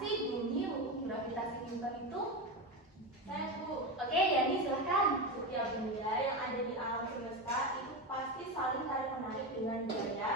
sih bunyi hukum gravitasi Newton itu? Saya Bu. Oke, Yani silahkan. Setiap benda yang ada di alam semesta itu pasti saling tarik menarik dengan gaya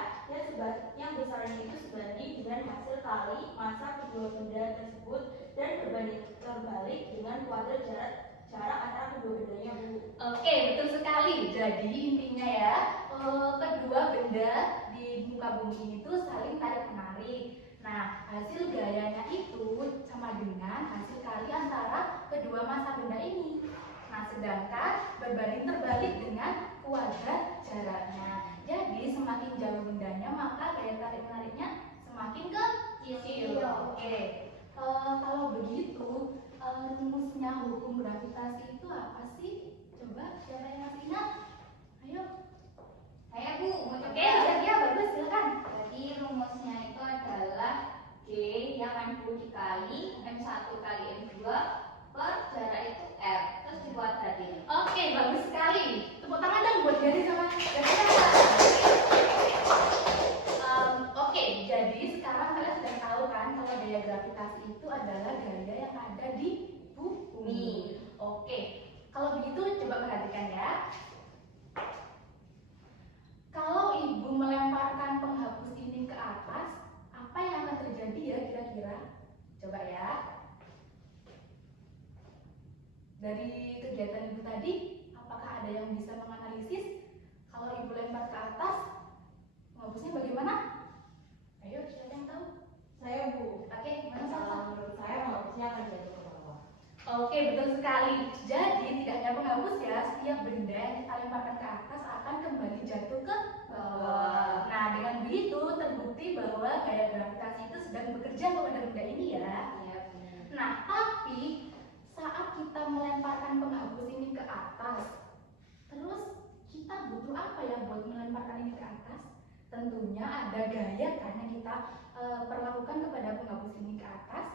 yang besarnya itu sebanding dengan hasil kali massa kedua benda tersebut dan berbanding terbalik dengan kuadrat jarak antara kedua bendanya Bu. Oke, betul sekali. Jadi intinya ya, kedua benda di muka bumi ini tuh saling tarik menarik. Nah, hasil gayanya itu sama dengan hasil kali antara kedua massa benda ini. Nah, sedangkan berbanding terbalik dengan kuadrat jaraknya. Jadi semakin jauh bendanya maka gaya tarik menariknya semakin kecil. Oke. Kalau begitu, rumusnya hukum gravitasi itu apa sih? Coba siapa yang masih ingat? Ayo. Saya Bu, mau Oke, coba. ya bagus, silakan. Jadi rumusnya itu adalah G yang M2 dikali M1 kali M2 per jarak itu R, terus dikuadratin. Oke, bagus sekali. Tepuk tangan dong buat Jadi sama Gabriela. Oke, jadi sekarang kalian sudah tahu kan kalau gaya gravitasi itu adalah gaya yang ada di bumi. Oke, kalau begitu coba perhatikan ya. Kalau ibu melemparkan penghapus ini ke atas, apa yang akan terjadi ya kira-kira? Coba ya. Dari kegiatan ibu tadi, apakah ada yang bisa menganalisis? Kalau ibu lempar ke atas, penghapusnya bagaimana? Ayo, siapa yang tahu? Saya Bu. Oke, gimana Salsa? Menurut saya penghapusnya akan jatuh ke bawah. Oke, betul sekali. Jadi tidak hanya penghapus ya, setiap benda yang kita lemparkan ke atas akan kembali jatuh ke bawah. Nah, dengan begitu terbukti bahwa gaya gravitasi itu sedang bekerja kepada benda ini ya. Iya, benar. Nah, tapi saat kita melemparkan penghapus ini ke atas, terus kita butuh apa ya buat melemparkan ini ke atas? Tentunya ada gaya kan yang kita perlakukan kepada penghapus ini ke atas,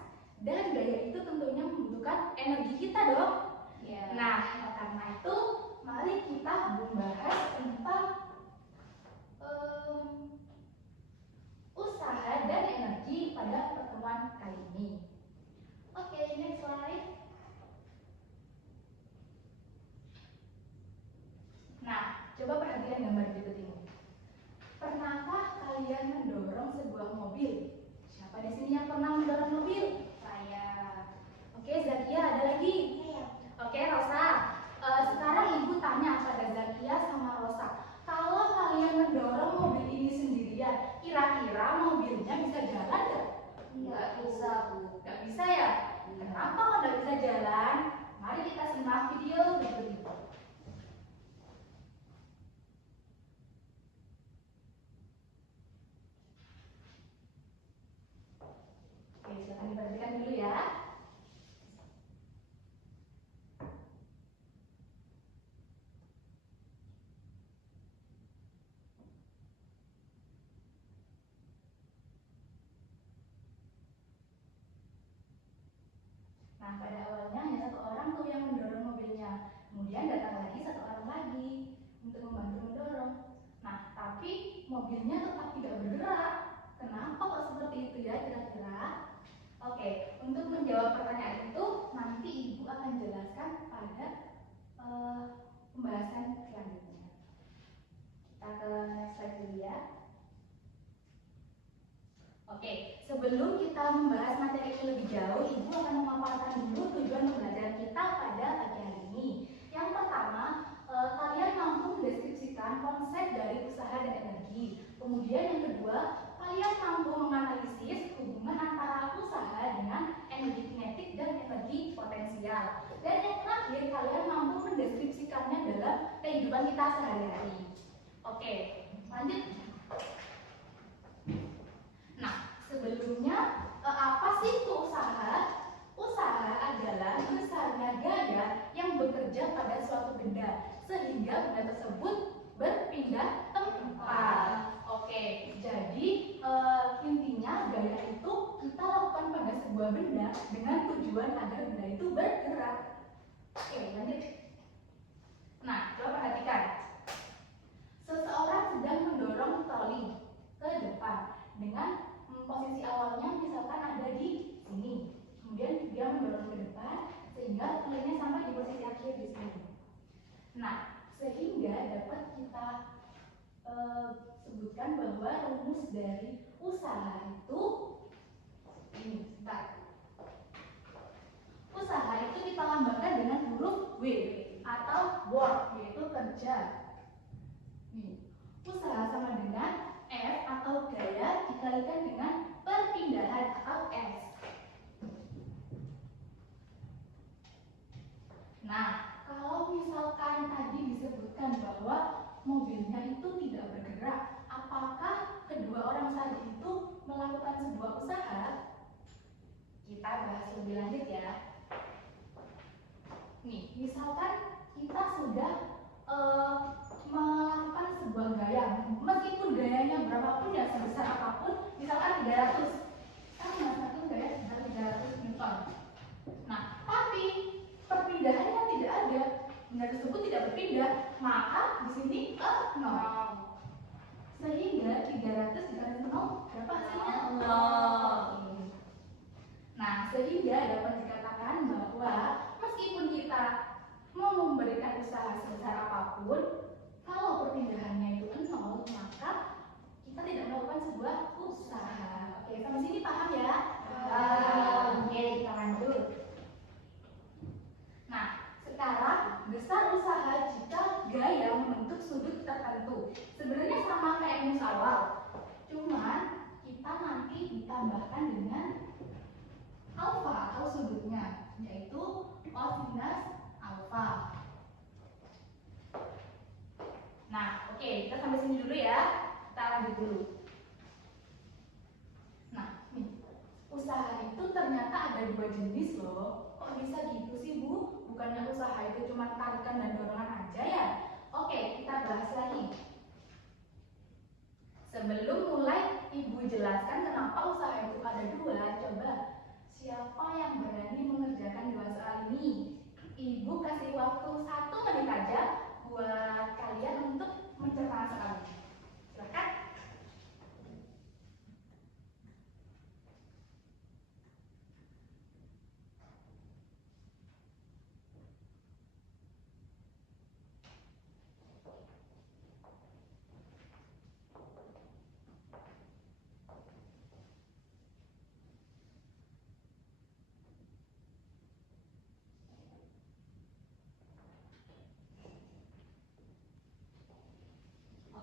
dan gaya itu tentunya membutuhkan energi kita dong. Iya. Nah, karena itu mari kita membahas tentang usaha dan energi pada pertemuan kali ini. Oke, next slide. Nah, coba perhatikan gambar berikut ini. Pernahkah kalian mendorong sebuah mobil? Siapa di sini yang pernah mendorong mobil? Saya. Oke, Zakia, ada lagi? Oke, Rosa. Sekarang ibu tanya pada Zakia sama Rosa. Kalau kalian mendorong mobil ini sendirian, kira-kira mobilnya bisa jalan nggak? Nggak bisa Bu. Nggak bisa ya? Kenapa kok nggak bisa jalan? Mari kita simak video berikut ini. Oke, silahkan diperhatikan dulu ya. Nah, pada awalnya hanya satu orang tuh yang mendorong mobilnya. Kemudian datang lagi satu orang lagi untuk membantu mendorong. Nah, tapi mobilnya tetap tidak bergerak. Kenapa kok seperti itu ya kira-kira? Oke, untuk menjawab pertanyaan itu nanti ibu akan jelaskan pada pembahasan selanjutnya. Kita ke next slide dulu ya. Oke, sebelum kita membahas materi ini lebih jauh, ibu akan memaparkan dulu tujuan pembelajaran kita pada pagi hari ini. Yang pertama, kalian mampu mendeskripsikan konsep dari usaha dan energi. Kemudian yang kedua, kalian mampu menganalisis hubungan antara usaha dengan energi kinetik dan energi potensial. Dan yang terakhir, kalian mampu mendeskripsikannya dalam kehidupan kita sehari-hari. Oke, lanjut. Nah, sebelumnya apa sih itu usaha? Usaha adalah besarnya gaya yang bekerja pada suatu benda sehingga benda tersebut berpindah tempat. Oke, jadi intinya gaya itu kita lakukan pada sebuah benda dengan tujuan agar benda itu bergerak. Oke, lanjut. Nah, coba perhatikan. Seseorang sedang mendorong troli ke depan dengan posisi awalnya misalkan ada di sini. sehingga filenya sampai di posisi akhir di sini. Nah, sehingga dapat kita sebutkan bahwa rumus dari usaha itu ini, sebentar. Usaha itu kita lambangkan dengan huruf W atau work, yaitu kerja. Nih, usaha sama dengan F atau gaya dikalikan dengan perpindahan atau S. Nah, kalau misalkan tadi disebutkan bahwa mobilnya itu tidak bergerak, apakah kedua orang tadi itu melakukan sebuah usaha? Kita bahas lebih lanjut ya. Nih, misalkan kita sudah melakukan sebuah gaya, meskipun gayanya berapapun ya, sebesar apapun, misalkan 300, kan melakukan gaya sebesar 300 Newton. Nah, tapi perpindahannya tidak ada, benda tersebut tidak berpindah, maka di sini ke 0. Sehingga 300 dikali 0 berapa hasilnya? 0. Nah, sehingga dapat dikatakan bahwa meskipun kita mau memberikan usaha sebesar apapun, kalau perpindahannya itu 0, maka kita tidak melakukan sebuah usaha. Oke, sampai sini paham ya? Oke, kita lanjut. Nah, sekarang besar usaha jika gaya membentuk sudut tertentu. Sebenarnya sama kayak rumus awal, cuman kita nanti ditambahkan dengan alfa atau sudutnya, yaitu kosinus alfa. Nah, oke, kita sampai sini dulu ya. Kita lanjut dulu. Nah, nih, usaha itu ternyata ada 2 jenis loh. Kok bisa gitu sih, Bu? Bukannya usaha itu cuma tarikan dan dorongan aja ya? Oke, kita bahas lagi. Sebelum mulai Ibu jelaskan kenapa usaha itu ada 2, coba siapa yang berani mengerjakan 2 soal ini? Ibu kasih waktu 1 menit aja buat kalian untuk menceritakan soal ini. Silakan.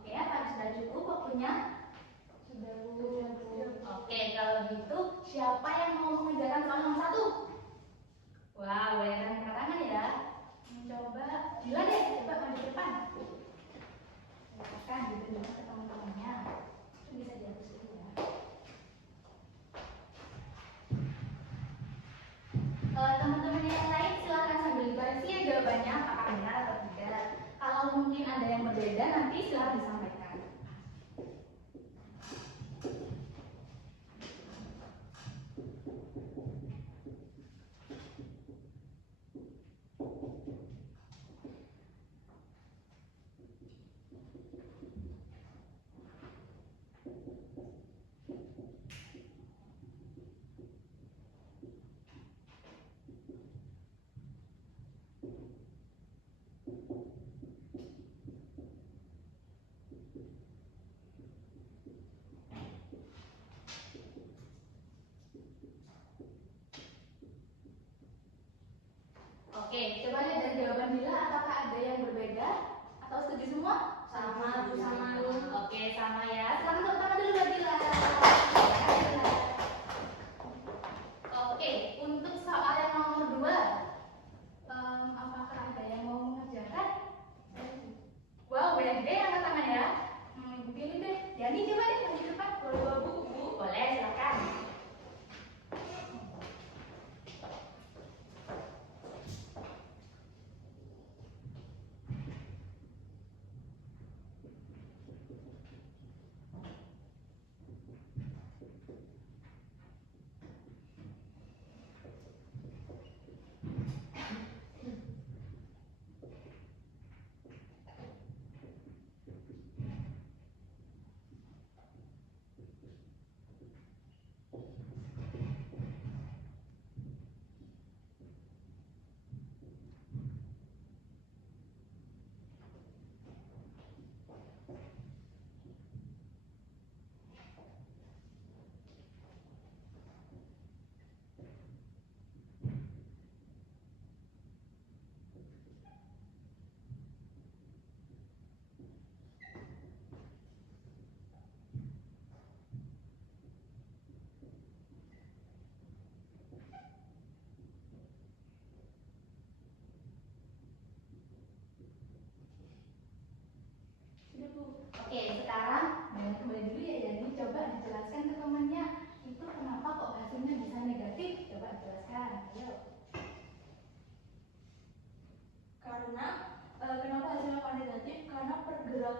Oke, apa sudah cukup waktunya? Sudah, Bu. Oke, kalau gitu siapa yang mau mengerjakan soal nomor 1? Wah, boleh angkat tangan ya. Mencoba, Dila deh, coba maju depan. Silakan ditunjukkan ke teman-temannya. Itu bisa dihapus dulu ya. Teman-teman yang lain silakan sambil dikoreksi ya jawabannya apakah benar atau tidak. Kalau mungkin ada yang berbeda nanti silakan disampaikan.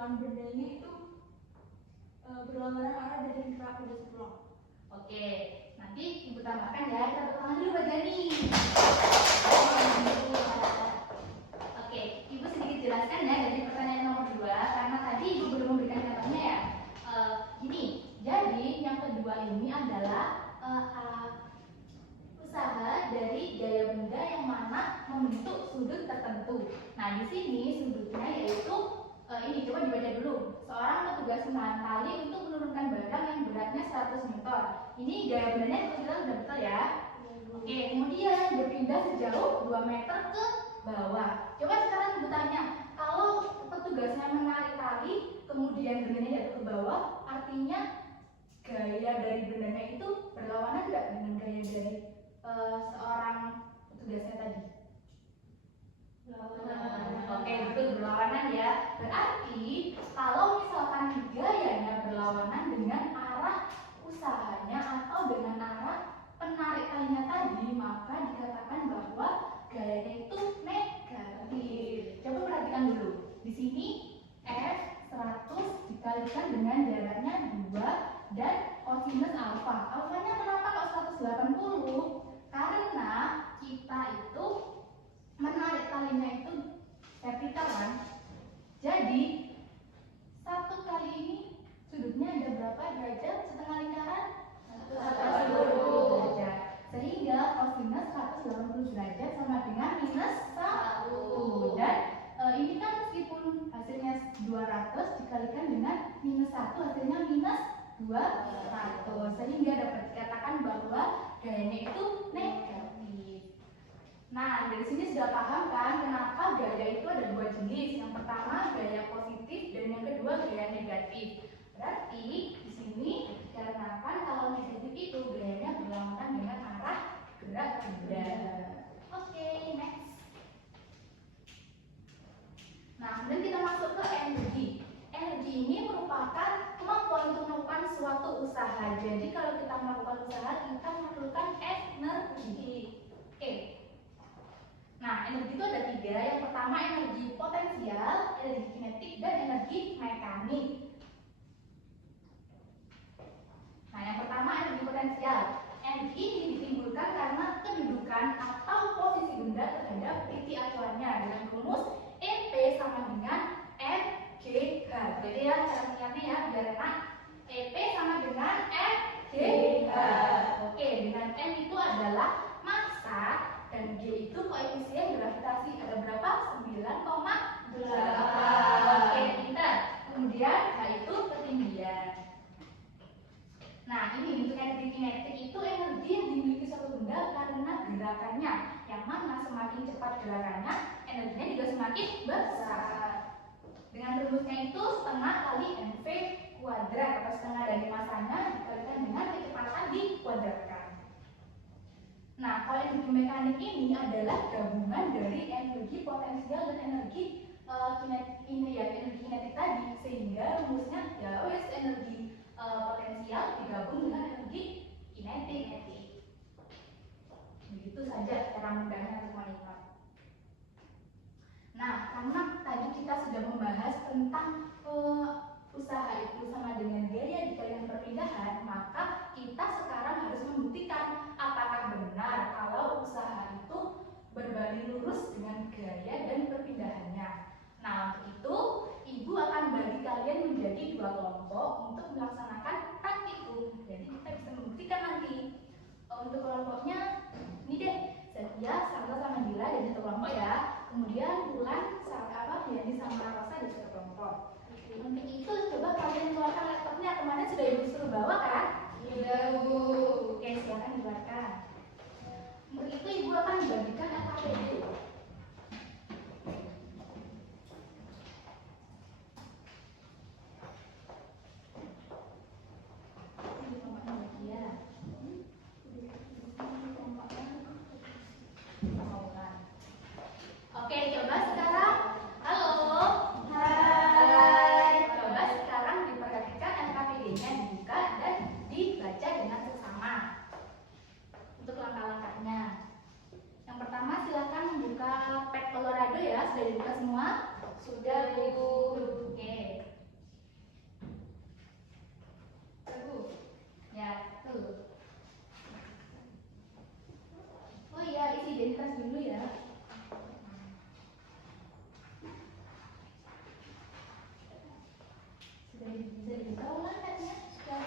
gerakan bendanya itu berlawanan arah dari gerak benda sebelum. Oke, nanti ibu tambahkan ya. Kita tepuk tangan dulu buat Dani. Oke, ibu sedikit jelaskan ya dari pertanyaan nomor 2 karena tadi ibu belum memberikan contohnya ya. Gini, jadi yang kedua ini adalah usaha dari gaya benda yang mana membentuk sudut tertentu. Nah, di sini sudutnya yaitu ini coba dibaca dulu. Seorang petugas menahan tali untuk menurunkan barang yang beratnya 100 meter. Ini gaya bendanya kita sudah betul ya. Oke, kemudian berpindah sejauh 2 meter ke bawah. Coba sekarang ibu tanya, kalau petugasnya menarik tali, kemudian bendanya jatuh ke bawah, artinya gaya dari bendanya itu berlawanan nggak dengan gaya dari seorang petugasnya tadi? Oke, betul, berlawanan ya. Berarti kalau misalkan gayanya berlawanan dengan arah usahanya atau dengan arah penarik talinya tadi, maka dikatakan bahwa gayanya itu negatif. Coba perhatikan dulu. Di sini F 100 dikalikan dengan jaraknya 2 dan kosinus alfa. Alfanya kenapa kok 180? Karena kita itu menarik talinya itu vertikal kan. Jadi satu kali ini sudutnya ada berapa derajat setengah lingkaran? 180 derajat. Sehingga kosinus 180 derajat sama dengan minus 1. Dan ini kan meskipun hasilnya 200 dikalikan dengan minus 1 hasilnya minus 200. Sehingga dapat dikatakan bahwa gayanya itu negatif. Nah, dari sini sudah paham kan kenapa gaya itu ada 2 jenis. Yang pertama gaya positif dan yang kedua gaya negatif. Berarti di sini dikarenakan kalau negatif itu gayanya berlawanan dengan arah gerak benda. Oke, next. Nah, kemudian kita masuk ke energi. Energi ini merupakan kemampuan untuk melakukan suatu usaha. Jadi kalau kita melakukan usaha, kita memerlukan energi. Oke. Nah, energi itu ada 3. Yang pertama energi potensial, energi kinetik, dan energi mekanik. Nah, yang pertama energi potensial. Energi ini ditimbulkan karena kedudukan atau posisi benda terhadap titik acuannya dengan rumus EP sama dengan FGH. Jadi ya cara mengingatnya ya biar enak. EP sama dengan FGH. Oke, dengan M itu adalah massa dan G itu koefisien gravitasi. Ada berapa? 9,8. Oke, pintar. Kemudian H itu ketinggian. Nah, ini untuk energi kinetik itu energi yang dimiliki suatu benda karena gerakannya. Yang mana semakin cepat gerakannya, energinya juga semakin besar. Dengan rumusnya itu setengah kali mv kuadrat atau setengah dari masanya dikalikan dengan kecepatan dikuadratkan. Nah, kalau energi mekanik ini adalah gabungan dari energi potensial dan energi energi kinetik tadi, sehingga rumusnya ya wes energi potensial digabung dengan energi kinetik. Begitu saja cara mudahnya untuk mengikat. Nah, karena tadi kita sudah membahas tentang usaha itu sama dengan gaya dikalikan perpindahan, maka kita sekarang harus membuktikan apakah benar kalau usaha itu berbanding lurus dengan gaya dan perpindahannya. Nah, untuk itu ibu akan bagi kalian menjadi 2 kelompok untuk melaksanakan praktikum. Jadi kita bisa membuktikan nanti. Untuk kelompoknya ini deh, Setia, Sandra sama Dila jadi 1 kelompok ya. Kemudian Bulan, Yani sama Rosa di 1 kelompok. Untuk itu coba kalian keluarkan laptopnya. Kemarin sudah ibu suruh bawa kan? Iya bu. Oke, silakan dikeluarkan. Untuk itu ibu akan membagikan LKPD. Oke, coba sekarang. Halo. Hai. Coba sekarang diperhatikan LKPD-nya dibuka dan dibaca dengan seksama. Untuk langkah-langkahnya. Yang pertama silakan membuka pet Colorado ya. Sudah dibuka semua? Sudah, Bu. Oke. dulu ya. Sudah bisa dibuka ulang katanya? Sudah.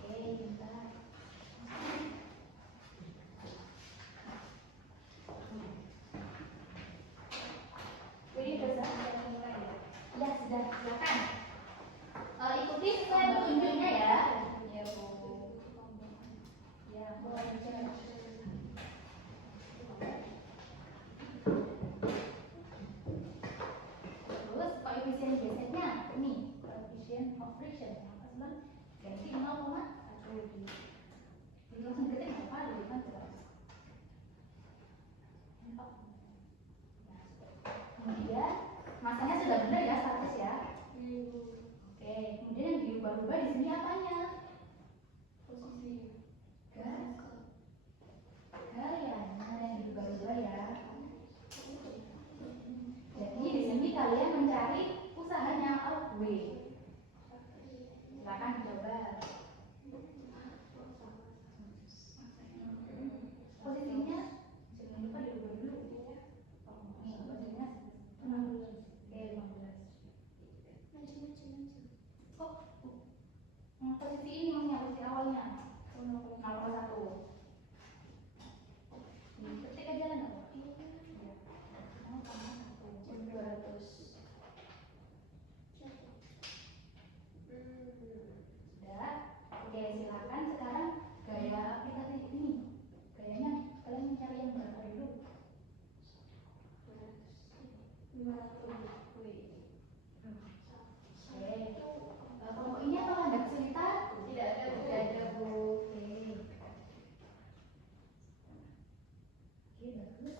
Oke, bentar. Jadi sudah mulai ya? Ya sudah, silakan. Ikuti sesuai petunjuknya ya. Ya Bu. Ya, mulai aja. Terus koefisien geseknya ini koefisien of friction apa sih bang? Ganti 0,1 di langsung ketik apa dulu kan jelas. Kemudian masanya sudah benar ya status ya. Oke, kemudian yang diubah-ubah di sini apanya? Posisi gayanya yang diubah-ubah ya. Jadi di sini kalian mencari usahanya out W. Silakan dicoba. Posisinya jangan lupa diubah dulu. Nih, posisinya 16. Oke, 15. Kok posisi ini maunya posisi awalnya 0,1. Ketik aja lah nggak? Iya. 0,1. 200. Sudah. Oke, silakan sekarang gaya aplikasi ini. Gayanya kalian mencari yang berapa dulu? 500. Oke. Kelompok ini apakah ada kesulitan? Tidak ada, Bu. Tidak ada, Bu. Oke. Oke, bagus.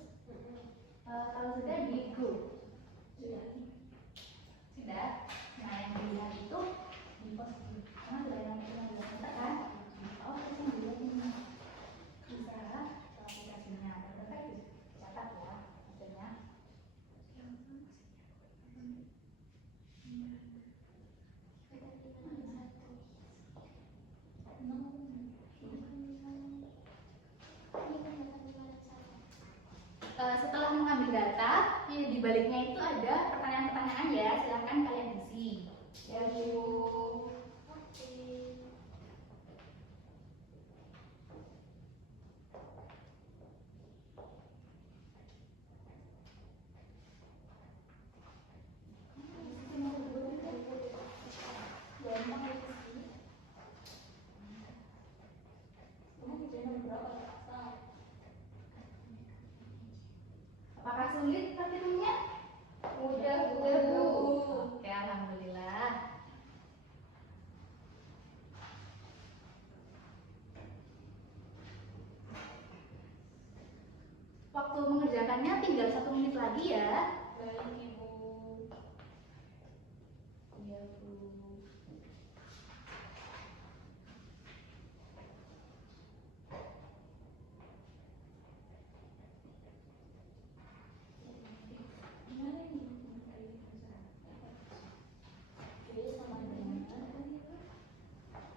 Kalau sudah di go. Sudah. Sudah. Nah, yang dilihat itu di posisi. Karena sudah yang kita kan. Oh, terus yang dilihat ini. Bisa aplikasinya. Terus catat ya hasilnya. Setelah mengambil data, di baliknya itu ada pertanyaan-pertanyaan ya, silahkan kalian isi. Ya Bu. Apakah sulit perhitungannya? Mudah, Bu. Oke, alhamdulillah. Waktu mengerjakannya tinggal 1 menit lagi ya. Baik, Ibu. Iya, Bu.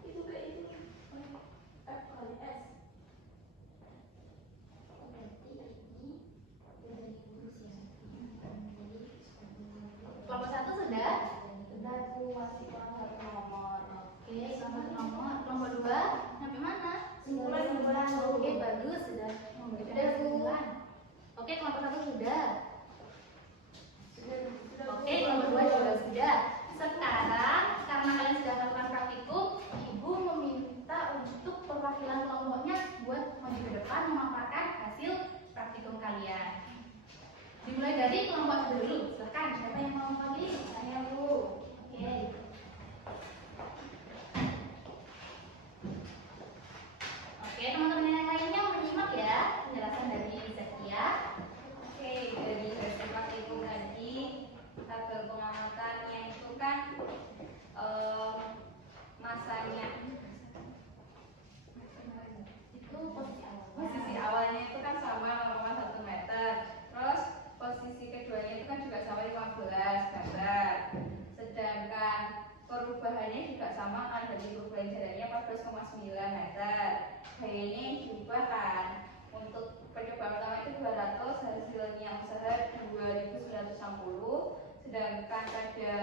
Itu kayak itu. F kali S. Kelompok 1 sudah? Sudah, Bu, masih kurang 1 nomor. Oke, kelompok nomor. Kelompok 2 sampai mana? Simpulan. Oke, bagus sudah memberikan Sudah, Bu. kesimpulan. Oke, kelompok 1 sudah. Sudah. Oke, kelompok 2 juga sudah. Sekarang karena kalian sudah melakukan praktikum, Ibu meminta untuk perwakilan kelompoknya buat maju ke depan memaparkan hasil praktikum kalian. Dimulai dari kelompok 1 dulu. Silakan, siapa yang mau mewakili? Saya, Bu. Oke. Oke, teman-teman yang lainnya menyimak ya penjelasan dari Zakia. Oke, dari hasil praktikum tadi, tabel pengamatannya itu kan masanya Itu posisi awal. posisi awalnya itu kan sama 0,1 meter, terus posisi keduanya itu kan juga sama 15 gambar, sedangkan hasilnya usaha 2.960, sedangkan pada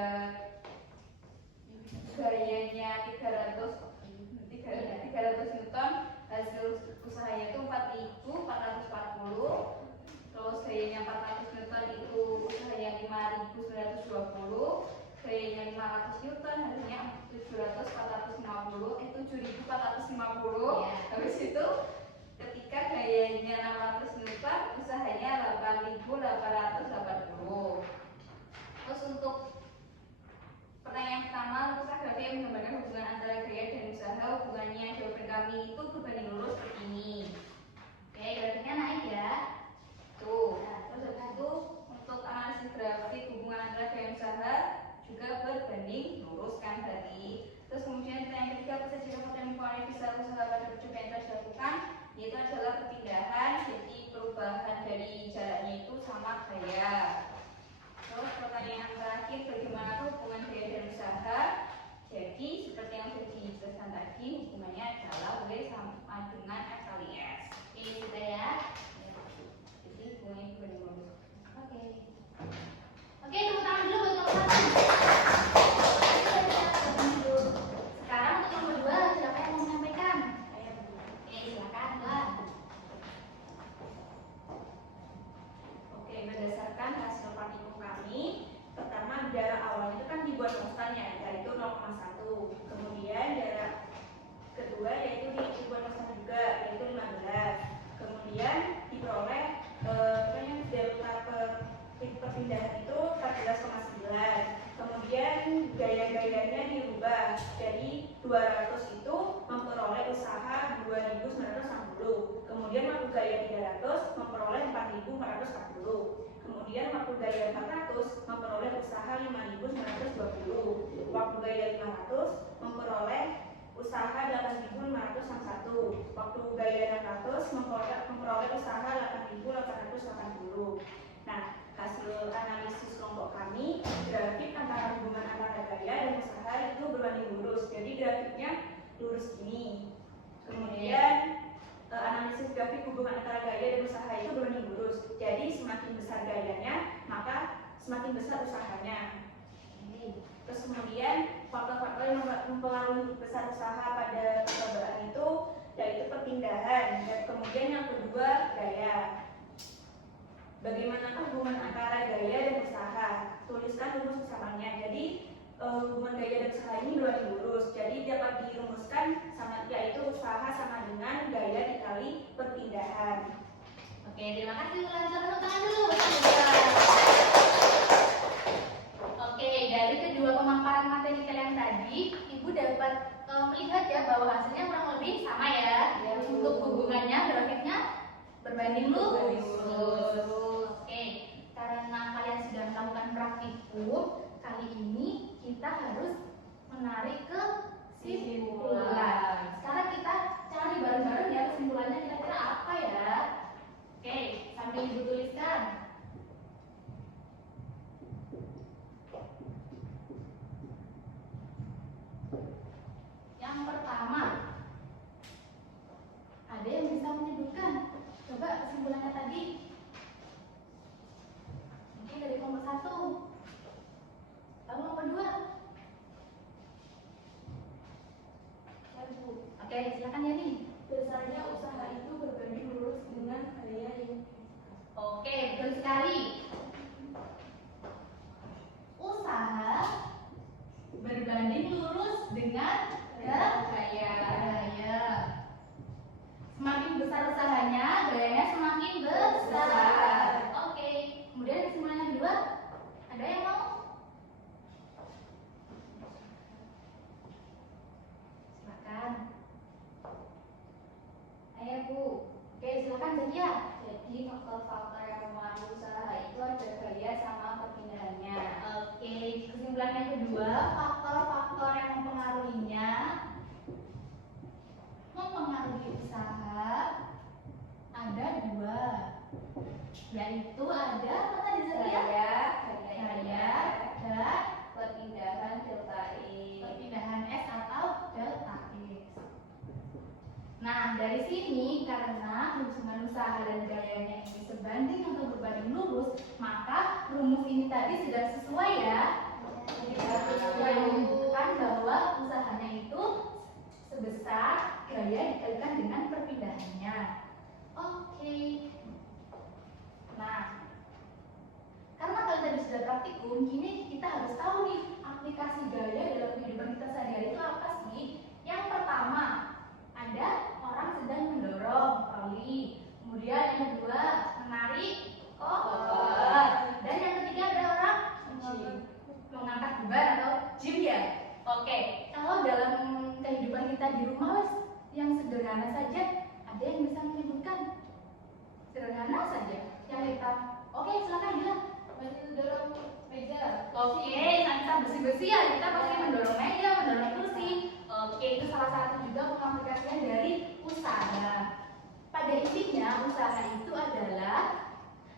gayanya 300 Newton, hasil usahanya itu 4.440, terus gayanya 400 Newton itu usahanya 5.920, gayanya 500 Newton hasilnya 7.450, Ya. habis itu ketika gayanya 600 Newton usahanya 8.880. Terus untuk pertanyaan pertama, lukislah grafik yang menggambarkan hubungan antara gaya dan usaha. Hubungannya jawaban kami itu berbanding lurus seperti ini. Oke, grafiknya naik ya. Tuh. Nah, terus habis itu untuk analisis grafik hubungan antara gaya dan usaha juga berbanding lurus kan tadi. Terus kemudian pertanyaan ketiga, apa saja faktor yang mempengaruhi besar usaha pada percobaan yang telah dilakukan? Yaitu adalah perpindahan, jadi perubahan dari jaraknya itu sama gaya. Terus pertanyaan terakhir, bagaimana hubungan gaya dan usaha? Jadi seperti yang sudah dijelaskan tadi, hubungannya adalah W sama dengan F kali S. Oke, gitu ya. Jadi hubungannya berbanding lurus. Oke. Oke, tepuk tangan dulu buat nomor 1. Sekarang untuk nomor 2, siapa yang mau menyampaikan? Oke, silakan, Mbak. Oke, berdasarkan hasil praktikum kami, pertama jarak awalnya itu kan dibuat konstannya, yaitu 0,1. Kemudian jarak kedua yaitu dibuat konstan juga, yaitu 15. Kemudian diperoleh delta perpindahan itu 14,9. Kemudian gaya-gayanya dirubah, jadi 200 itu memperoleh usaha 2.960. Kemudian waktu gaya 300 memperoleh 4.440. Kemudian waktu gaya 400 memperoleh usaha 5.920. Waktu gaya 500 memperoleh usaha 8.561. Waktu gaya 600 memperoleh usaha 8.880. Nah, hasil analisis kelompok kami, grafik antara hubungan antara gaya dan usaha itu berbanding lurus. Jadi grafiknya lurus gini. Kemudian analisis grafik hubungan antara gaya dan usaha itu berbanding lurus. Jadi semakin besar gayanya, maka semakin besar usahanya. Terus kemudian faktor-faktor yang mempengaruhi besar usaha pada percobaan itu yaitu perpindahan, dan kemudian yang kedua gaya. Bagaimana hubungan antara gaya dan usaha? Tuliskan rumus kesamanya. Jadi hubungan gaya dan usaha ini berbanding lurus. Jadi dapat dirumuskan sama, yaitu usaha sama dengan gaya dikali perpindahan. Oke, terima kasih. Lancar tepuk tangan dulu. Oke, dari kedua pemaparan materi kalian tadi, Ibu dapat melihat ya bahwa hasilnya kurang lebih sama ya. Untuk hubungannya, grafiknya berbanding lurus. Oke, karena kalian sudah melakukan praktikum, kali ini kita harus menarik kesimpulan. Sekarang kita cari bareng-bareng ya kesimpulannya kira-kira apa ya. Oke, sambil Ibu tuliskan. Yang pertama, ada yang bisa menyebutkan? Coba kesimpulannya tadi. Mungkin dari kelompok 1. Lalu kelompok 2. Ya, Bu. Oke, silakan ya nih. Besarnya usaha itu berbanding lurus dengan gaya yang Oke, betul sekali. Usaha berbanding lurus dengan gaya. Semakin besar usahanya, gayanya semakin besar. Oke, kemudian kesimpulannya kedua, ada yang mau? Silakan. Ayo Bu. Oke, silakan Zakia. Jadi faktor-faktor yang mempengaruhi usaha itu ada gaya sama perpindahannya. Oke, kesimpulan yang kedua, faktor-faktor yang mempengaruhi usaha ada 2, yaitu ada apa tadi Zakia? Gaya dan perpindahan delta X. perpindahan S atau delta X. Nah, dari sini karena hubungan usaha dan gayanya ini sebanding atau berbanding lurus, maka rumus ini tadi sudah sesuai ya. Sudah menunjukkan bahwa usahanya itu sebesar gaya dikalikan dengan perpindahannya. Oke. Nah, karena kalian tadi sudah praktikum, kini kita harus tahu nih aplikasi gaya dalam kehidupan kita sehari-hari itu apa sih? Yang pertama, ada orang sedang mendorong troli. Kemudian yang kedua, menarik koper. Dan yang ketiga ada orang mengangkat beban atau gym ya. Oke, kalau dalam kehidupan kita di rumah yang sederhana saja, ada yang bisa menyebutkan sederhana saja yang kita. Oke, silakan bilang. Masih dalam meja. Oke, nah kita bersih-bersih ya, kita pasti mendorong meja, mendorong kursi. Oke, itu salah satu juga pengaplikasian dari usaha. Pada intinya, usaha itu adalah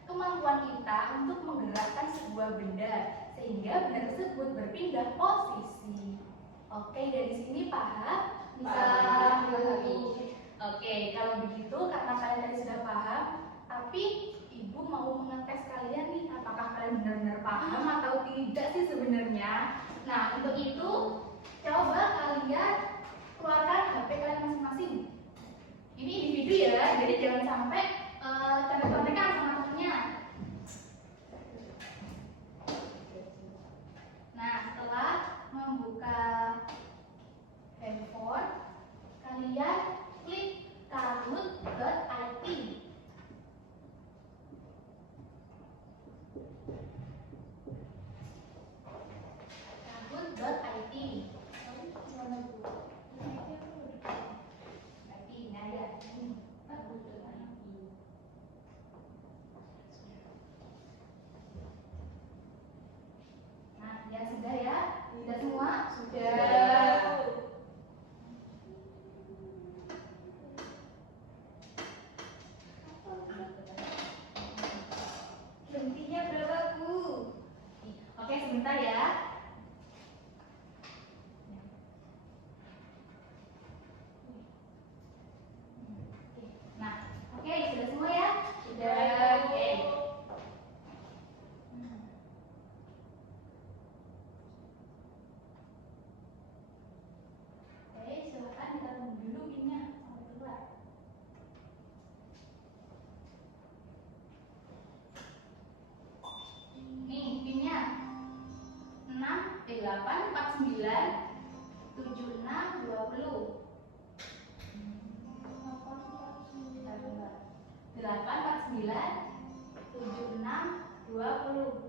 kemampuan kita untuk menggerakkan sebuah benda sehingga benda tersebut berpindah posisi. Oke, dari sini paham? Bisa memahami? Oke, kalau begitu karena kalian tadi sudah paham, tapi Ibu mau mengetes kalian nih, apakah kalian benar-benar paham atau tidak sih sebenarnya. Nah, untuk itu coba kalian keluarkan HP kalian masing-masing. Ini individu ya, jadi jangan sampai contek-contekan sama temennya. Nah, setelah membuka handphone, kalian klik kahoot.it. Kahoot.it. Nah, ya sudah ya, sudah semua? Sudah. Berhentinya berapa, Bu? Oke, sebentar ya. Nah, oke, sudah semua ya? Sudah. Oke. Oke, silakan kita tunggu dulu pinnya sampai keluar. Nih, pinnya 8497620. 8497620.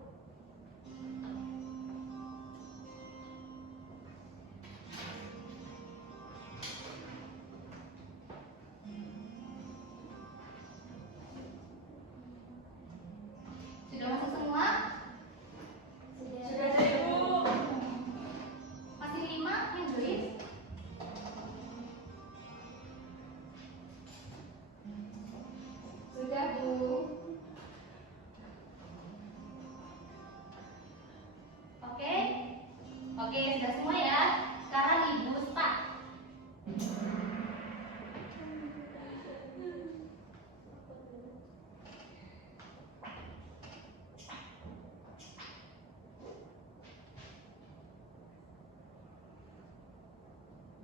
Sudah masuk semua? Sudah, Ibu. Masih 5 yang tulis? Sudah, Bu. Oke? Oke, sudah semua ya? Sekarang Ibu start.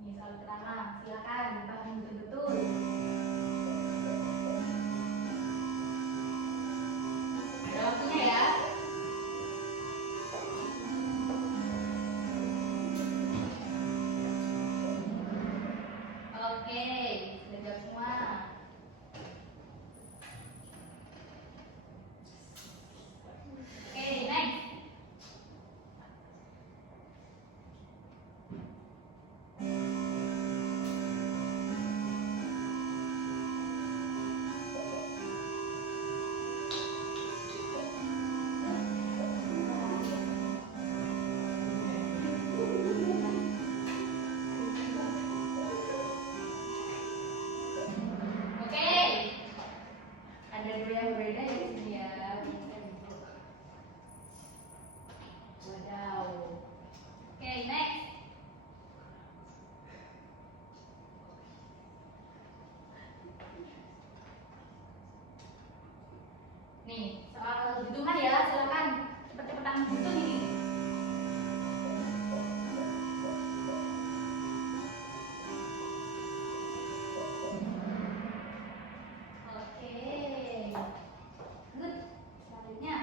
Ini soal pertama, silakan dipahami betul-betul. Ada waktunya ya. Nih, soal hitungan ya, silakan cepet-cepetan hitung ini. Oke, good. Selanjutnya,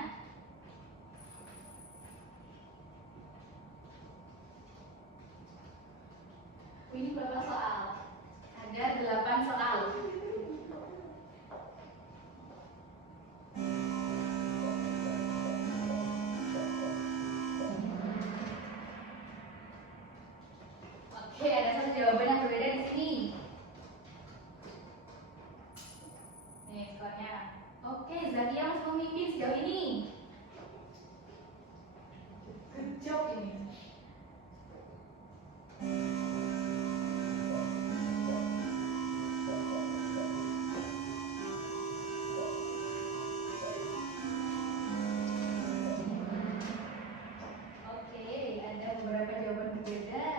ini berapa soal? Ada 8 soal. Oke, ada satu jawaban yang berbeda di sini. Nih, skornya. Oke, Zakia masih memimpin sejauh ini. Good job ini. Oke, ada beberapa jawaban berbeda.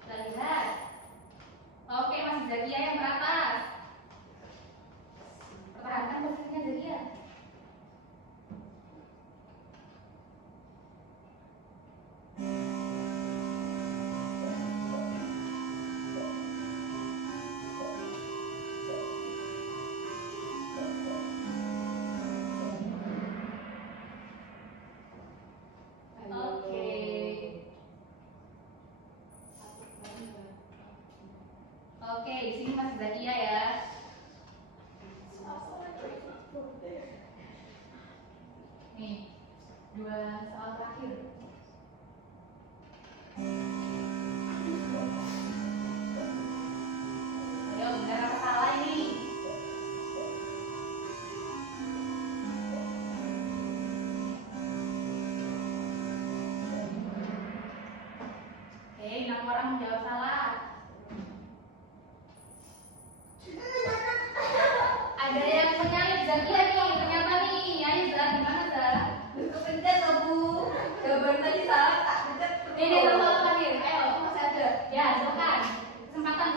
Kita lihat. Oke, masih Zakia yang teratas. Pertahankan posisinya Zakia. Oke. Oke, di sini masih Zakia ya. Nih, 2 soal terakhir. Ayo, benar apa salah ini? Oke, 6 orang menjawab salah. Ada yang menyalip Zakia nih, ternyata nih. Ayo Zah, gimana Zah? Kepencet loh Bu. Jawaban tadi salah, tak pencet. Ini soal terakhir, ayo masih ada. Ya, silakan. Kesempatan.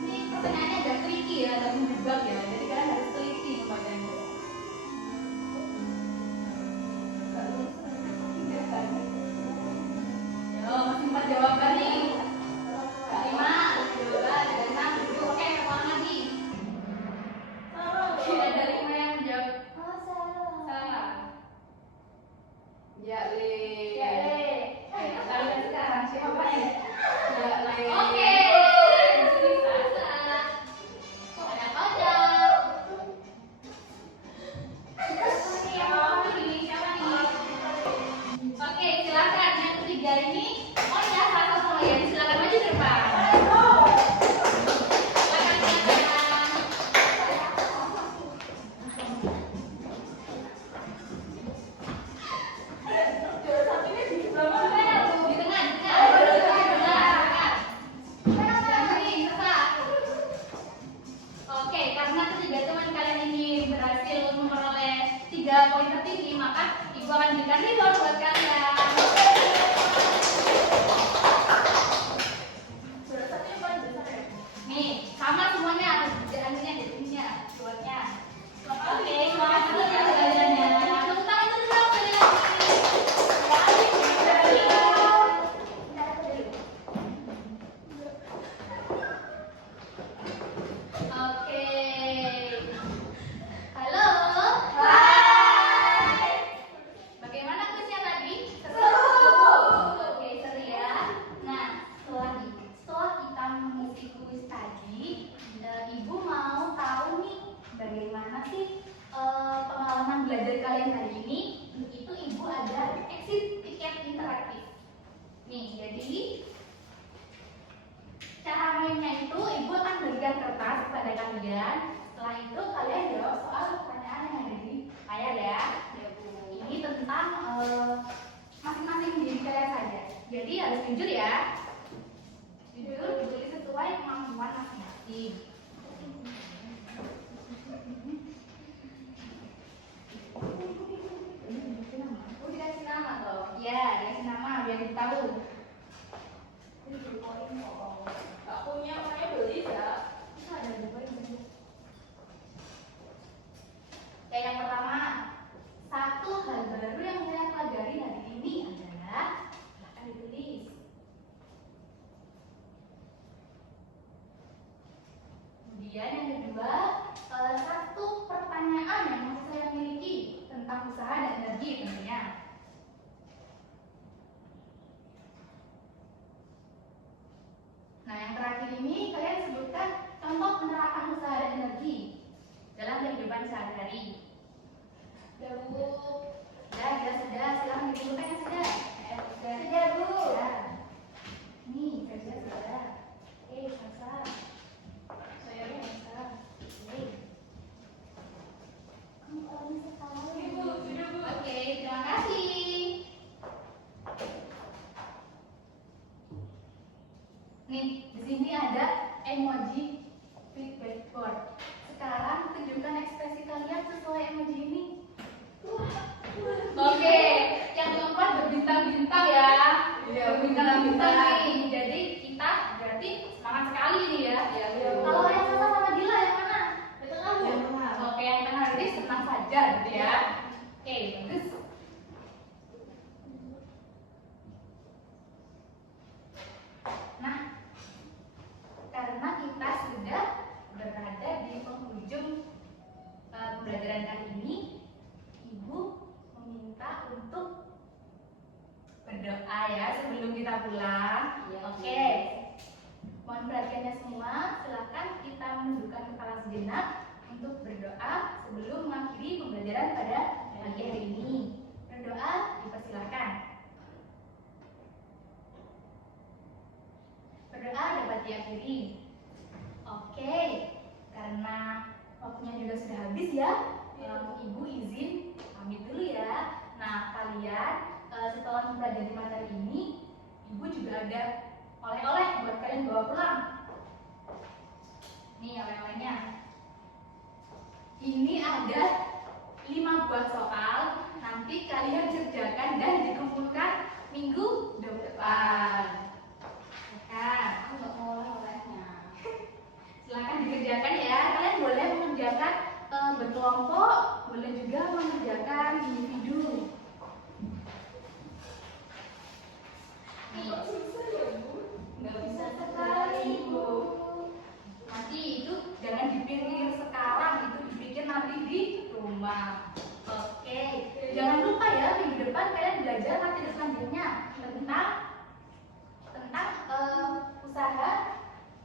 Ini pertanyaannya agak tricky ya, agak menjebak ya. Jadi kalian harus teliti membacanya. Yo, masih 4 jawaban nih. 5 jawaban, ada 6, 7. Oke, ulang lagi. Oke, ada 5 yang menjawab salah. Ya, Le. Ya, Le. Kita lihat sekarang siapa nih? Ya, Le. Oke, ini Sasa. Ada Kocok. Siapa nih? Oke, silakan yang ketiga ini. Oh ya, Sasa sama Yani silakan maju ke depan. Silakan. Di tengah. Oke, karena ketiga teman kalian ini berhasil memperoleh 3 poin tertinggi, maka Ibu akan berikan reward buat kalian. Nih, sama semuanya, jalannya, jadinya, rewardnya. Oke, semangat dulu ya kaliannya. Tepuk tangan dulu dong kalian. Oke. Halo. Hai. Bagaimana kuisnya tadi? Seru. Oke, seru ya. Nah, setelah kita mengisi kuis tadi, Ibu mau tahu nih bagaimana sih pengalaman belajar kalian hari ini. Untuk itu Ibu ada exit tiket interaktif. Nih, jadi cara mainnya itu Ibu akan berikan kertas kepada kalian. Setelah itu kalian jawab soal pertanyaan yang ada di layar ya. Ini tentang masing-masing diri kalian saja. Jadi harus jujur ya. Jujur ditulis sesuai kemampuan masing-masing. Oh, dikasih nama toh? Ya, dikasih nama biar kita tahu. Tak punya, makanya beli. Kemudian yang kedua, satu pertanyaan yang masih saya miliki tentang usaha dan energi tentunya. Nah, yang terakhir ini kalian sebutkan contoh penerapan usaha dan energi dalam kehidupan sehari-hari. Ya Bu. Sudah, silakan dikumpulkan yang sudah. Sudah Bu. Ya. Nih, sudah. Sasa. Saya bisa. Kamu orangnya sekali. Bu, sudah Bu. Oke, terima kasih. Nih, di sini ada emoji feedback board. Sekarang tunjukkan ekspresi kalian sesuai emoji ini. Oke, yang keempat berbintang-bintang ya. Iya, Berbintang-bintang nih. Jadi kita berarti semangat sekali nih ya. Iya, Bu. Kalau yang sama Gila yang mana? Yang tengah Bu. Yang tengah. Oke, yang tengah berarti senang saja gitu ya. Oke, bagus. Nah, karena kita sudah berada di penghujung pembelajaran kali ini, Ibu meminta untuk berdoa ya sebelum kita pulang. Iya. Oke. Mohon perhatiannya semua. Silakan kita menundukkan kepala sejenak untuk berdoa sebelum mengakhiri pembelajaran pada pagi hari ini. Berdoa dipersilakan. Berdoa dapat diakhiri. Oke, karena waktunya juga sudah habis ya. Ibu izin pamit dulu ya. Nah, kalian setelah mempelajari materi ini, Ibu juga ada oleh-oleh buat kalian bawa pulang. Nih oleh-olehnya. Ini ada 5 buah soal. Nanti kalian kerjakan dan dikumpulkan minggu depan. Nah, Aku nggak mau oleh-olehnya. silakan dikerjakan ya. Kalian boleh mengerjakan berkelompok, boleh juga mengerjakan individu. Kok susah ya Bu? Nggak bisa sekali, Bu. Nanti itu jangan dipikir sekarang, itu dipikir nanti di rumah. Oke, jangan lupa ya minggu depan kalian belajar materi selanjutnya tentang usaha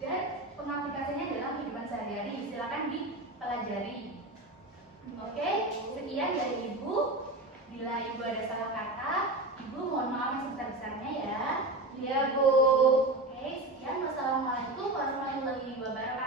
dan pengaplikasiannya dalam kehidupan sehari-hari. Silakan dipelajari. Oke, sekian dari Ibu. Bila Ibu ada salah kata, Ibu mohon maaf yang sebesar-besarnya ya. Iya Bu. Oke, sekian. Wassalamualaikum warahmatullahi wabarakatuh.